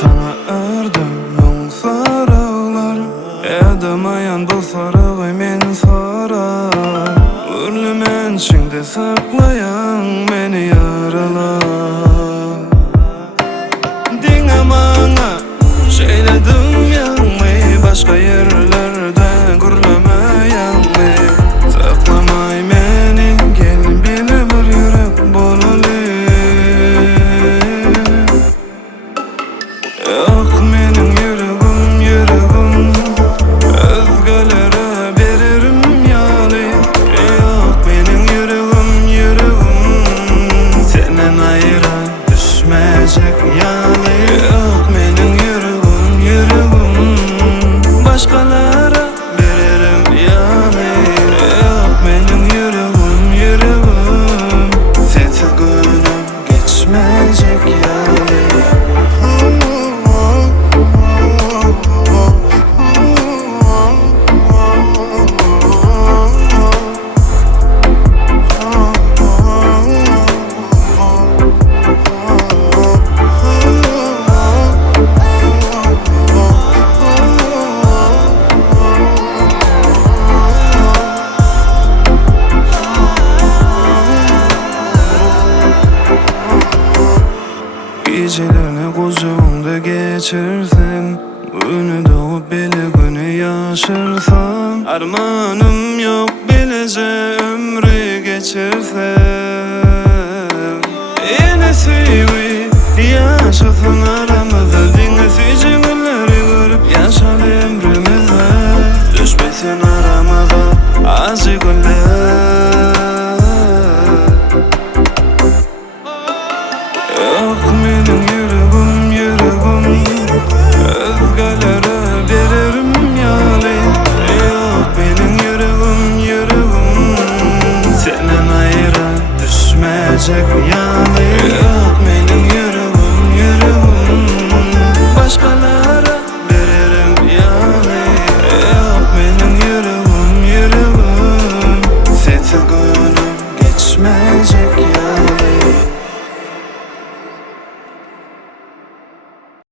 Sana ördüm mung soralar, edamayan bu soruğu men sorar. Urlumen içinde saklayan meni yaralar. Dinle bana şeyledim yanmayı, başka yerlerde gürlemeyen mi? Saklamay meni, gelin bile bir yürek bolalı. Yok menin yüreğim, yüreğim özgelere veririm yalı. Yok benim yüreğim, yüreğim senden ayrı düşmeyecek yalı. Yok benim yüreğim, yüreğim başkalara veririm yalı. Yok benim yüreğim, yüreğim sensiz günüm geçmeyecek yalı. Gecelerini kucağımda geçirsen, günü doğup bile günü yaşarsan. Armanım yok bilece ömrü geçirsem. Yine sevi yaşasın aramızda, dinlesici günleri görüp yaşar ömrümüzde. Düşmesin aramıza acı günler. Yok benim yüreğim, yüreğim özgelere veririm yalı. Yok benim yüreğim, yüreğim senden ayrı düşmeyecek yalı.